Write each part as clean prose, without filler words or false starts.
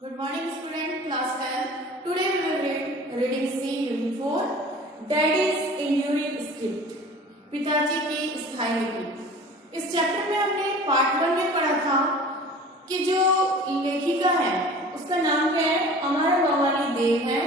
Good morning, student. Class 10. Today we will read reading C Unit 4. Daddy's enduring script. पिताजी की स्थायी लिपि। इस चैप्टर में हमने पार्ट 1 में पढ़ा था कि जो लेखिका है उसका नाम क्या है, अमर भवानी देव है।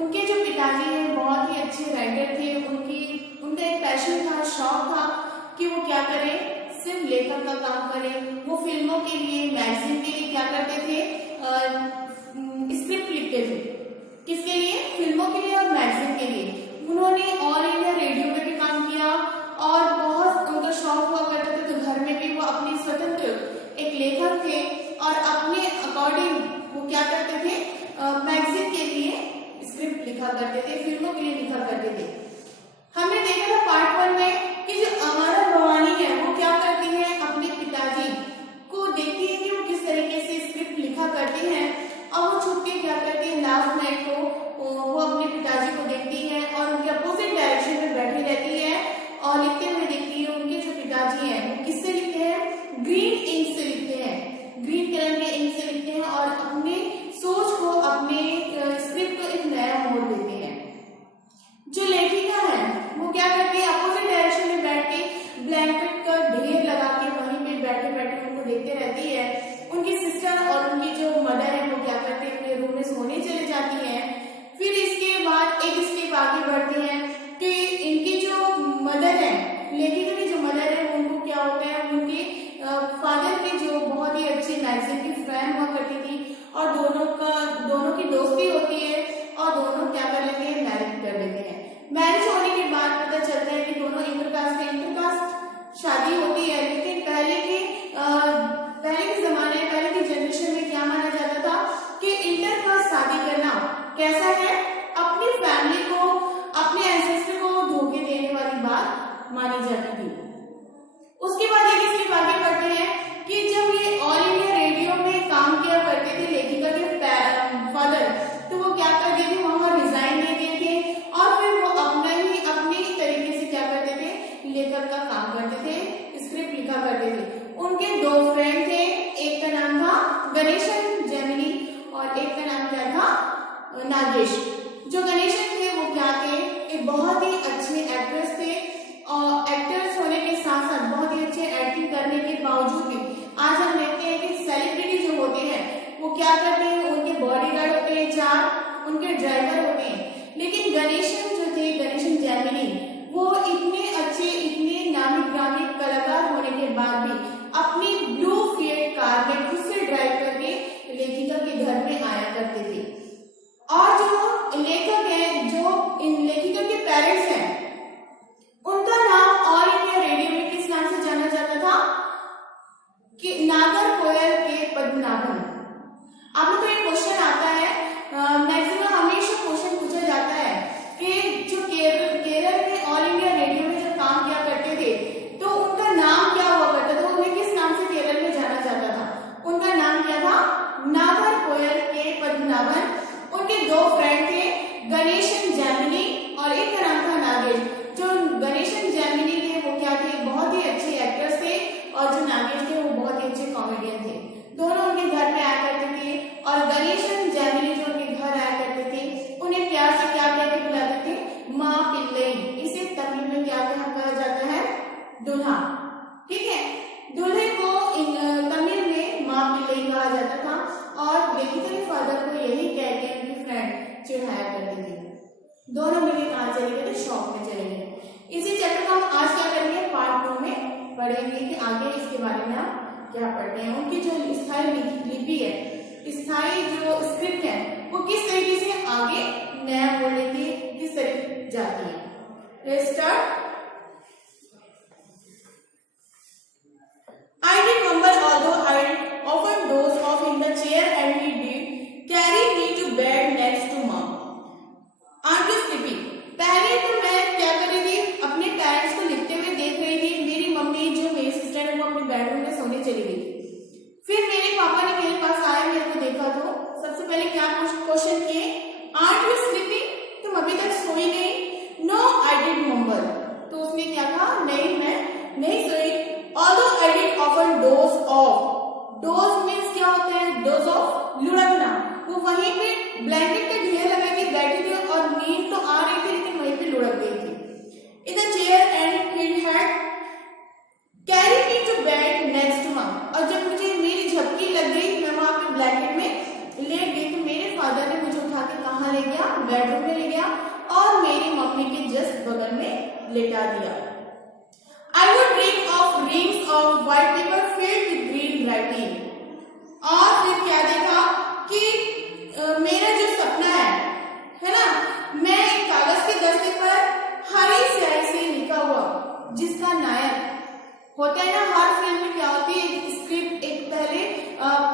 उनके जो पिताजी हैं बहुत ही अच्छे राइटर थे। उनका एक पैशन था, शौक था कि वो क्या करें, सिर्फ लेखक का काम करें। वो फिल्मों के लिए, मैगजीन के लिए क्या करते थे, स्क्रिप्ट लिखते थे। किसके लिए? फिल्मों के लिए और मैगजीन के लिए। उन्होंने ऑल इंडिया रेडियो में भी काम किया और बहुत उनका शौक हुआ करता था, तो घर में भी वो अपने स्वतंत्र एक लेखक थे और अपने अकॉर्डिंग वो क्या करते थे, मैगजीन के लिए स्क्रिप्ट लिखा करते थे, फिल्मों के लिए लिखा करते थे। हमने देखा था पार्ट 1 में कि जो अमर भवानी है वो क्या करती है, अपने पिताजी को देखती है कि वो किस तरीके से स्क्रिप्ट लिखा करते हैं और वो छुप के क्या करती है, लास्ट नाइट को वो अपने पिताजी को देखती है और उनके अपोजिट डायरेक्शन में बैठी रहती है और लिखते हुए देखती है। उनके जो पिताजी हैं वो किससे लिखते हैं, ग्रीन इंक से लिखते हैं, ग्रीन कलर के इंक से लिखते हैं और अपने सोच को, अपने स्क्रिप्ट को एक नया मोड़ देते हैं। जो लेखिका है वो क्या करती है, अपोजिट डायरेक्शन में बैठ के ब्लैंकेट का ढेर लगा के वहीं पे बैठे बैठे उनको देखते रहती है। उनकी सिस्टर और उनकी जो मदर है वो क्या करते हैं, अपने रूम में सोने चले जाती हैं। फिर इसके बाद एक स्टेप आगे बढ़ते हैं कि इनकी जो मदर है, लेखिका की जो मदर है, उनको क्या होता है, उनके फादर की जो बहुत ही अच्छी मैगजीन की फैन हुआ करती थी और दोनों की दोस्ती होती है और दोनों क्या कर लेते हैं, मैरिज कर लेते हैं। मैरिज होने के बाद पता चलता है कि दोनों इंटरकास्ट शादी होती है। लेकिन पहले के जमाने, पहले की जनरेशन में क्या माना जाता था कि इंटरकास्ट शादी करना कैसा है, अपनी फैमिली को, अपने एंसेस्टर को धोखे देने वाली बात मानी जाती थी। उसके बाद एक स्टेप आगे बढ़ते हैं कि जब ये ऑल इंडिया रेडियो में काम किया करते थे लेखिका के फादर, तो वो क्या करते थे, वहां रिजाइन दे देते थे और फिर वो अपने तरीके से क्या करते थे, लेखक का काम करते थे, स्क्रिप्ट लिखा करते थे। उनके दो फ्रेंड थे, एक का नाम था गणेशन जेमिनी और एक का नाम क्या था, नागेश। जो गणेशन थे वो क्या थे, एक बहुत ही अच्छे एक्टर्स थे और एक्टर्स होने के साथ साथ बहुत ही अच्छे एक्टिंग करने के बावजूद भी आज हम देखते हैं कि सेलिब्रिटी जो होते हैं वो क्या करते हैं, उनके बॉडीगार्ड होते हैं 4, उनके ड्राइवर होते हैं। लेकिन गणेशन जो थे, गणेशन जेमिनी, वो इतने अच्छे, इतने नामी ग्रामी कलाकार होने के बाद भी अपनी ब्लू फिएट कार में खुद से ड्राइव करके लेखिका के घर में आया करते थे। और जो लेखक है, जो इन लेखिका के पेरेंट्स हैं, उनका नाम ऑल इंडिया रेडियो में किस नाम से जाना जाता था, कि नागरकोयल के पद्मनाभन। आपको तो एक क्वेश्चन आता है, मैक्सिमम हमेशा क्वेश्चन पूछा जाता है कि जो केरल में ऑल इंडिया रेडियो में जो काम किया करते थे तो उनका नाम क्या हुआ करता था, उन्हें किस नाम से केरल में जाना जाता था। उनका नाम क्या था, नागरकोयल के पद्मनाभन। उनके 2 फ्रेंड थे, गणेशन जेमिनी और एक का नाम था नागेश। जो गणेशन जेमिनी थे वो क्या थे, बहुत ही अच्छे एक्टर्स थे और जो नागेश थे वो बहुत ही अच्छे कॉमेडियन थे। दोनों उनके घर में आया करते थे और गणेशन जेमिनी जो उनके घर आया करते थे उन्हें प्यार से क्या कहकर बुलाते थे, माँ पिल्लई। इसे तमिल में क्या कहा जाता है, दुल्हा। ठीक है, दूल्हे को तमिल में माँ पिल्लई कहा जाता था और लेखिका के फादर को यही कह के उनकी फ्रेंड चिढ़ाया करते थे। दोनों मिलकर कहाँ चले गए थे, शॉप में चले गए। इसी चैप्टर को हम आज क्या करेंगे, पार्ट 2 में पढ़ेंगे कि आगे इसके बारे में हम क्या पढ़ते हैं। उनकी जो स्थायी लिपि है, स्थायी जो स्क्रिप्ट है, वो किस तरीके से आगे नया मोड़ लेती है, किस तरह जाती है। Start. I did mumble although I often dozed off in the chair and he did carry me to bed next to mom. Aren't you sleepy? पहले तो मैं क्या कर रही थी, अपने पेरेंट्स को लिखते हुए देख रही थी। मेरी मम्मी जो मेरी सिस्टर है वो अपने बेडरूम में सोने चली गई थी। फिर मेरे पापा ने मेरे पास आए, मेरे को देखा तो सबसे पहले क्या क्वेश्चन किए, Aren't you sleepy? तुम अभी तक सोई नहीं? No, I did mumble. तो उसने क्या कहा, नहीं मैं नहीं सोई। Although I did often doze off. Doze means क्या होता है, doze off लुढ़कना। वहीं पे ब्लैंकेट पे ढेर लगा के बैठी थी और नींद तो आ रही थी लेकिन वहीं पे लुढ़क गई थी in the chair and he had carry me to bed next month. और जब मुझे मेरी झपकी लग गई, मैं वहां पे ब्लैंकेट में लेट गई, तो मेरे फादर ने मुझे उठा के कहाँ ले गया, बेडरूम में ले गया और मेरी मम्मी के जस्ट बगल में लेटा दिया। I would dream of rings of white paper filled with green writing. और फिर क्या देखा कि मेरा जो सपना है ना, मैं एक कागज के दस्ते पर हरी स्याही से लिखा हुआ, जिसका नायक होता है ना, हर फिल्म में क्या होती है, स्क्रिप्ट एक पहले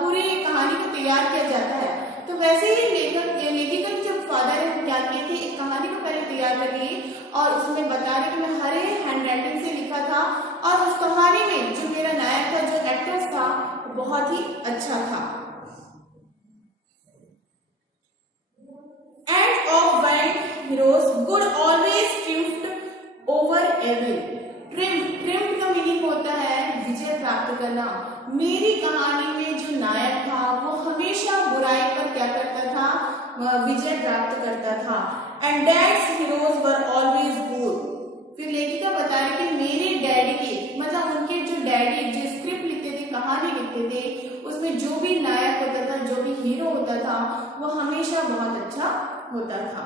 पूरी कहानी को तैयार किया जाता है, तो वैसे ही लेखिका जब फादर ने क्या की थी, एक कहानी को पहले तैयार कर ली और उसमें बता रही कि मैं हरे हैंडराइटिंग से लिखा था और उस कहानी में जो मेरा नायक था, जो एक्टर्स था, वो बहुत ही अच्छा था। End of wild heroes good always triumphed over evil. Triumphed का मीनिंग होता है विजय प्राप्त करना। मेरी कहानी में जो नायक था वो हमेशा बुराई पर क्या करता था, विजय प्राप्त करता था। And dads heroes were always good. फिर लेखिका बता रही कि मेरे डैडी के, मतलब उनके जो डैडी जो स्क्रिप्ट लिखते थे, कहानी लिखते थे, उसमें जो भी नायक होता था, जो भी हीरो होता था, वो हमेशा बहुत अच्छा होता था।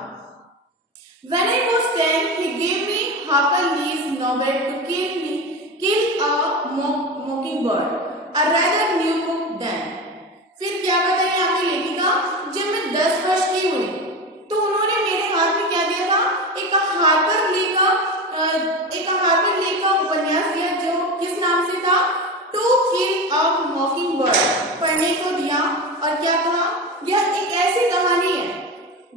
When I was 10, he gave me Harper Lee's novel to kill a mockingbird, a rather new book then. फिर क्या बताइए यहाँ पे लेखिका, जब मैं 10 वर्ष की हुई तो उन्होंने मेरे हाथ में क्या दिया था, एक हार्पर ली का उपन्यास दिया, जो किस नाम से था, टू किल अ मॉकिंगबर्ड, पढ़ने को दिया। और क्या कहा, यह एक ऐसी कहानी है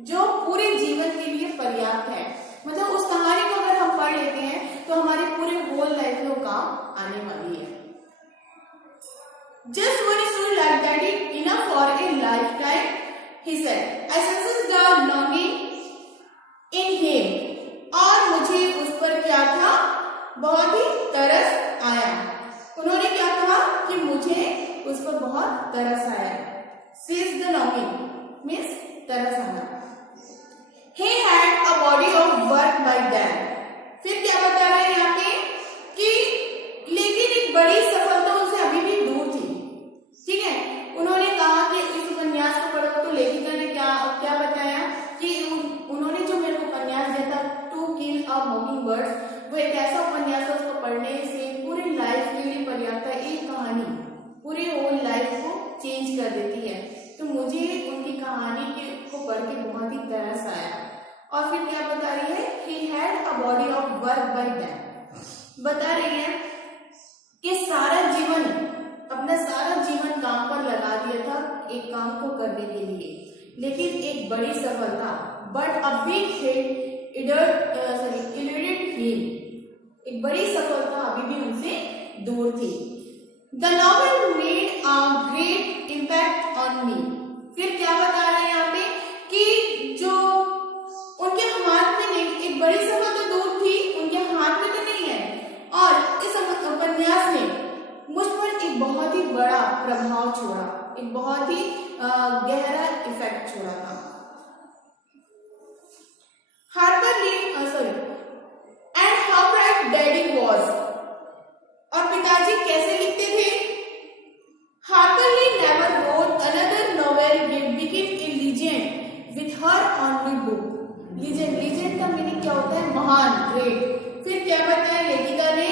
जो पूरे जीवन के लिए पर्याप्त है। मतलब उस कहानी को अगर हम पढ़ लेते हैं तो हमारे पूरे होल लाइफ में वो काम आने वाली है। Just one story like that is enough for a lifetime, he said. I sensed the longing in him. और मुझे उस पर क्या था, बहुत ही तरस आया। उन्होंने क्या कहा कि मुझे उस पर बहुत तरस आया। Seize the longing means तरस आना। He had a body of work by then. फिर क्या बता रहे हैं यहाँ पे कि लेकिन एक बड़ी सफलता उनसे अभी भी दूर थी। ठीक है, उन्होंने कहा कि इस उपन्यास को पढ़ो, तो लेखिका ने क्या बताया कि उन्होंने जो मेरे को उपन्यास दिया था, टू किल अ मॉकिंगबर्ड, वो एक ऐसा उपन्यास है, उसको पढ़ने से पूरी लाइफ के लिए पर्याप्त है। एक कहानी पूरी होल लाइफ को चेंज कर देती है। तो मुझे उनकी कहानी को पढ़ के बहुत ही तरस आया। और फिर क्या बता रही है, he had a body of work by then. बता रही है कि अपना सारा जीवन काम पर लगा दिया था, एक काम को करने के लिए, लेकिन एक बड़ी सफलता, but a big hit eluded him. एक बड़ी सफलता अभी भी उनसे दूर थी। The novel made a great impact on me. फिर क्या बता रहे हैं यहाँ पे कि जो उनके हाथ में नहीं, एक बड़ी सफलता दूर थी, उनके हाथ में तो नहीं है, और इस उपन्यास ने मुझ पर एक बहुत ही बड़ा प्रभाव छोड़ा, एक बहुत ही गहरा इफेक्ट छोड़ा था। Harper Lee and how bright daddy was. और पिताजी कैसे लिखते थे। Harper Lee never wrote another novel became a legend with her only book. Legend का मीनिंग क्या होता है, महान, ग्रेट। फिर क्या बताया लेखिका ने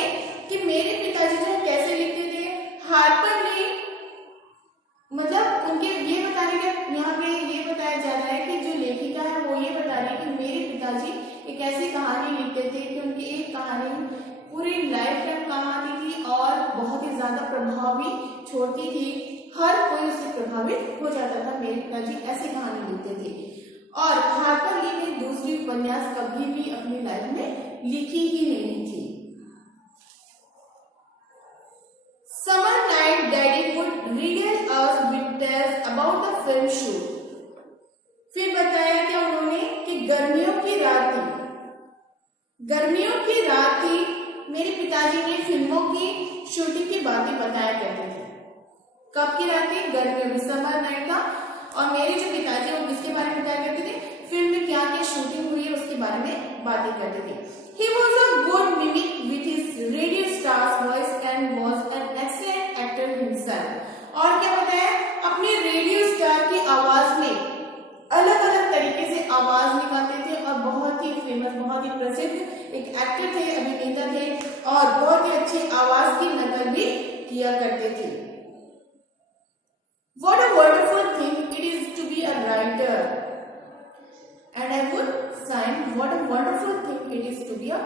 कि मेरे पिताजी जो कैसे लिखते थे। हार्पर ली मतलब उनके ये बताने का यहाँ पे ये बताया जा रहा है कि जो लेखिका है वो ये बता रही है कि मेरे पिताजी एक ऐसी कहानी लिखते थे कि उनकी एक कहानी पूरी लाइफ टाइम काम आती थी और बहुत ही ज्यादा प्रभाव भी छोड़ती थी, हर कोई उससे प्रभावित हो जाता था। मेरे पिताजी ऐसी कहानी लिखते थे। और हार्पर ली ने दूसरी उपन्यास कभी भी अपनी लाइफ में लिखी ही नहीं थी। Summer night, Daddy would regale us with tales about the film shoot. फिर बताया क्या उन्होंने कि गर्मियों की रात थी, मेरे पिताजी ने फिल्मों की शूटिंग की बातें बताया करते थे। कब की रात थी, गर्मियों में, समर नाइट था। और मेरे जो पिताजी बातें करते थे। He was a good mimic with his radio star's voice and was an excellent actor himself. और क्या बताया, अपने रेडियो स्टार की आवाज में अलग अलग तरीके से आवाज निकालते थे और बहुत ही फेमस, बहुत ही प्रसिद्ध एक एक्टर थे, अभिनेता थे और बहुत ही अच्छी आवाज की नकल भी किया करते थे। What a wonderful thing it is to be a writer, and I would sign what a wonderful thing it is to be a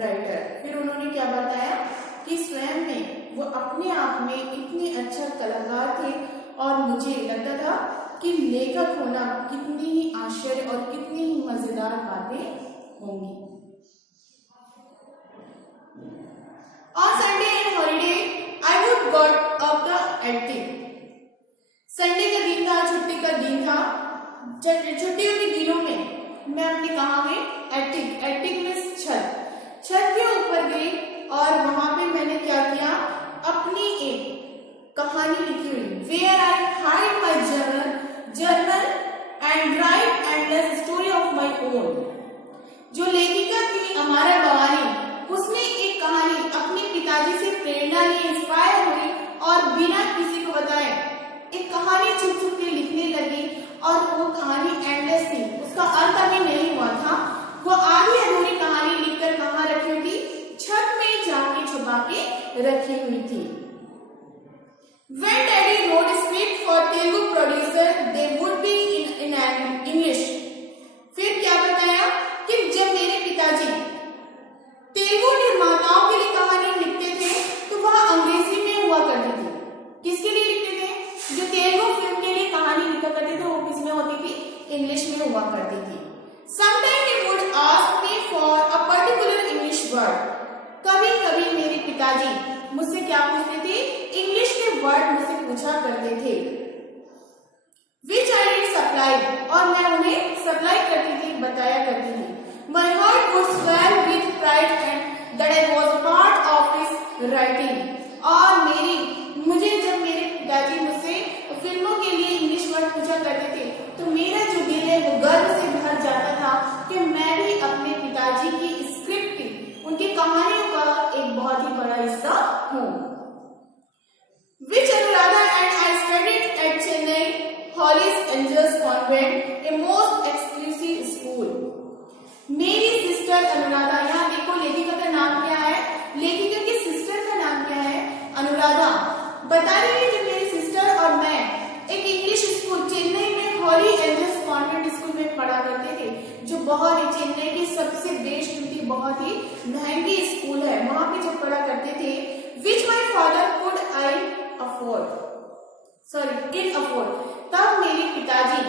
writer. फिर उन्होंने क्या बताया कि स्वयं में वो अपने आप में इतने अच्छा कलाकार थे और मुझे लगता था कि लेखक होना कितनी ही आश्चर्य और कितनी ही मजेदार बातें होंगी। On Sunday and holiday, I would got up the attic. Sunday का दिन था, छुट्टी का दिन था। छुट्टियों के दिनों में मैं अपने कहाँ गई, एटिक में छत के ऊपर गई और वहां पे मैंने क्या किया, अपनी एक कहानी लिखी हुई, Where I hide my journal and write endless story of my own। जो लेखिका थी अमारा भवानी, उसने एक कहानी अपने पिताजी से प्रेरणा ली, इंस्पायर हुई और बिना किसी को बताए एक कहानी छुप छुप के लिखने लगी और वो कहानी एंडलेस थी, उसका अंत अभी नहीं हुआ था। वो आधी अधूरी कहानी लिखकर कहाँ रखी हुई थी, छत में जाके छुपा के रखी हुई थी। When Daddy wrote a script for Telugu producer, they would be in English। फिर क्या बताया कि जब मेरे पिताजी तेलुगु निर्माताओं के लिए कहानी लिखते थे तो वह अंग्रेजी में हुआ करती थी। किसके लिए लिखते थे, जो तेलुगु फिल्म के लिए कहानी लिखा करते थे वो किसमें होती थी, इंग्लिश में हुआ करती थी। Sometimes he would ask me for a particular English word। कभी कभी मेरे पिताजी मुझसे क्या पूछते थे, इंग्लिश के वर्ड मुझसे पूछा करते थे, which I did supply, और मैं उन्हें सप्लाई करती थी, बताया करती थी। My heart would swell with pride and that I was a part of his writing। और मुझे जब मेरे पिताजी मुझसे फिल्मों के लिए इंग्लिश वर्ड पूछा करते थे तो मेरा जो दिल है वो गर्व से भर जाता था कि मैं भी अपने पिताजी की स्क्रिप्ट की, उनकी कहानियों का एक बहुत ही बड़ा हिस्सा हूँ। Which Anuradha and I studied at Chennai Holy Angels Convent, a most exclusive school। मेरी सिस्टर अनुराधा, यहाँ देखो लेखिका का नाम क्या है, लेखिका की सिस्टर का नाम क्या है, अनुराधा। बता रही है कि मेरी सिस्टर और मैं एक इंग्लिश स्कूल चेन्नई में हॉली एंजल्स कॉन्वेंट स्कूल में पढ़ा करते थे, जो बहुत ही चेन्नई की सबसे बेस्ट की बहुत ही महंगी स्कूल है, वहां पे जब पढ़ा करते थे। Which my father could I afford, in afford, तब मेरे पिताजी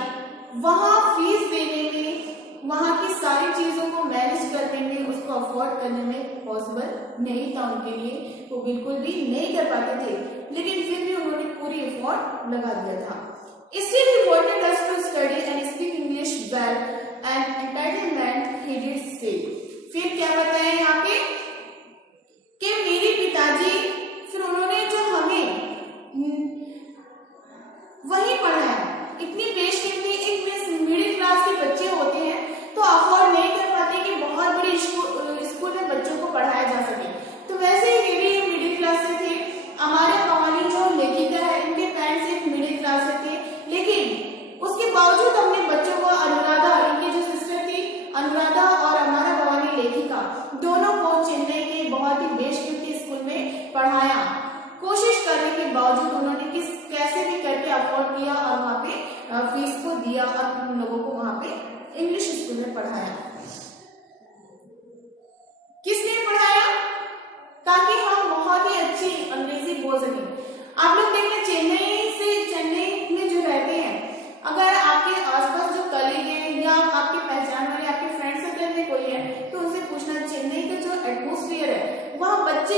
वहां फीस देने में, वहां की सारी चीजों को मैनेज करने में, उसको अफोर्ड करने में पॉसिबल नहीं था उनके लिए, वो बिल्कुल भी नहीं कर पाते थे, लेकिन फिर भी उन्होंने पूरी एफर्ट लगा दिया था। Still he wanted us to study and speak English well, and entitlement he did say। फिर क्या बताया यहाँ पे कि मेरे पिताजी फिर उन्होंने जो हमें वही पढ़ाया, इतनी बेशकीमती, एक मिडिल क्लास के बच्चे होते हैं तो अफोर्ड नहीं कर पाते कि बहुत बड़ी स्कूल में बच्चों को पढ़ाया जा सके, तो वैसे ही ये भी मिडिल क्लास से थे। हमारे कहानी जो लेखिका है इनके पेरेंट्स एक मिडिल क्लास से थे, लेकिन उसके बावजूद अपने बच्चों को अनुराधा, इनकी जो सिस्टर थी अनुराधा और हमारा भवानी लेखिका, दोनों को चेन्नई के बहुत ही बेशकीमती स्कूल में पढ़ाया। कोशिश करने के बावजूद उन्होंने कैसे भी करके अफोर्ड किया और वहां पे फीस को दिया और उन लोगों को वहां पे इंग्लिश स्कूल में पढ़ाया। किसने पढ़ाया? ताकि हम बहुत ही अच्छी अंग्रेजी बोल सकें। आप लोग देखते चेन्नई में जो रहते हैं, अगर आपके आसपास जो कलीग है या आपके पहचान वाले आपके फ्रेंड सर्कल में कोई है तो उनसे पूछना, चेन्नई का जो एटमोस्फियर है वहाँ बच्चे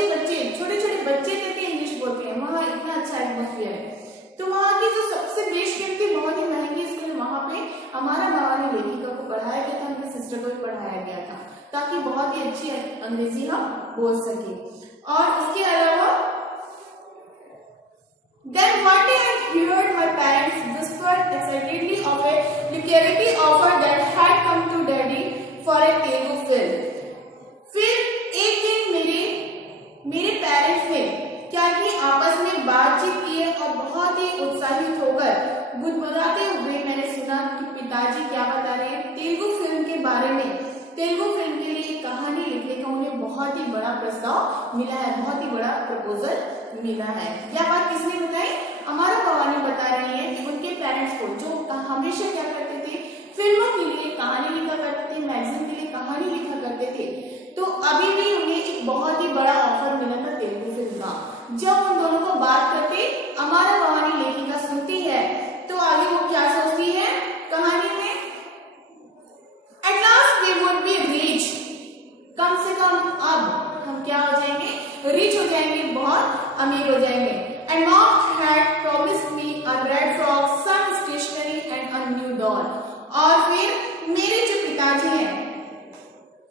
छोटे छोटे बच्चे तक इंग्लिश बोलते हैं, वहाँ इतना अच्छा एटमोस्फियर है। तो वहाँ की जो सबसे बेशकीमती बहुत ही महंगी स्कूल, वहाँ पे हमारा भवानी लेखिका को पढ़ाया गया था, उनके सिस्टर को भी पढ़ाया गया था, ताकि बहुत ही अच्छी अंग्रेजी हम बोल सके। और इसके अलावा then one day I heard my parents whisper excitedly of a literary offer that had come to Daddy for a Telugu film। पिताजी क्या बता रहे हैं, तेलुगु फिल्म के बारे में, तेलुगु फिल्म के लिए एक कहानी लिखने का उन्हें बहुत ही बड़ा प्रस्ताव मिला है, बहुत ही बड़ा प्रपोजल मिला है। यह बात किसने बताई, अमारा भवानी बता रही है कि उनके पेरेंट्स को, जो हमेशा क्या करते थे, फिल्मों के लिए कहानी लिखा करते थे, मैगजीन के लिए कहानी लिखा करते थे, तो अभी भी उन्हें एक बहुत ही बड़ा ऑफर मिला था तेलुगु फिल्म का। जब उन दोनों को बात करके अमारा भवानी लेखिका सुनती है तो आगे वो क्या सोचती है कहानी में, at last we would be rich, कम से कम अब हम क्या हो जाएंगे, रिच हो जाएंगे, बहुत अमीर हो जाएंगे। And mom had promised me a red frock, some stationery and a new doll. और फिर मेरे जो पिताजी हैं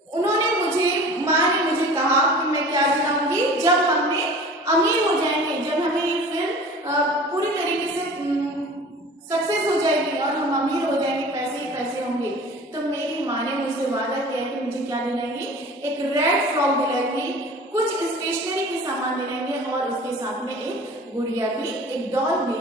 उन्होंने मुझे, माँ ने मुझे कहा कि मैं क्या दिलाऊंगी, जब हमने अमीर हो जाएंगे, जब हमें ये फिल्म पूरी तरीके से सक्सेस हो जाएगी और हम अमीर हो जाएंगे, पैसे ही पैसे होंगे, तो मेरी माँ ने मुझसे वादा किया कि मुझे क्या दिलाएंगी, एक रेड फ्रॉक दिलाएंगी, कुछ स्टेशनरी के सामान दिलाएंगे और उसके साथ में एक गुड़िया भी, एक डॉल भी